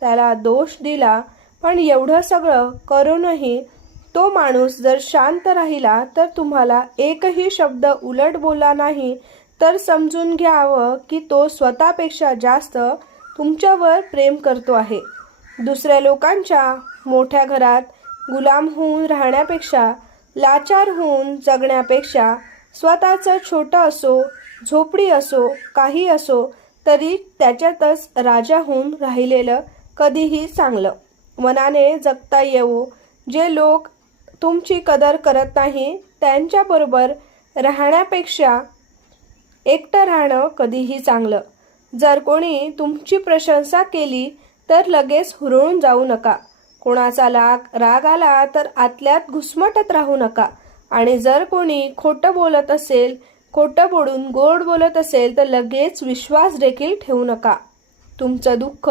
त्याला दोष दिला, पण एवढं सगळं करूनही तो माणूस जर शांत राहिला तर तुम्हाला एकही शब्द उलट बोलला नाही तर समजून घ्यावं की तो स्वतःपेक्षा जास्त तुमच्यावर प्रेम करतो आहे. दुसऱ्या लोकांच्या मोठ्या घरात गुलाम होऊन राहण्यापेक्षा, लाचार होऊन जगण्यापेक्षा स्वतःचं छोटं असो, झोपडी असो, काही असो तरी त्याच्यातच राजा होऊन राहिलेलं कधीही चांगलं. मनाने जगता येवो. जे लोक तुमची कदर करत नाही त्यांच्याबरोबर राहण्यापेक्षा एकटं राहणं कधीही चांगलं. जर कोणी तुमची प्रशंसा केली तर लगेच हुरळून जाऊ नका. कोणाचा राग आला तर आतल्यात घुसमटत राहू नका. आणि जर कोणी खोटं बोलत असेल, खोटं बोलून गोड बोलत असेल तर लगेच विश्वास देखील ठेवू नका. तुमचं दुःख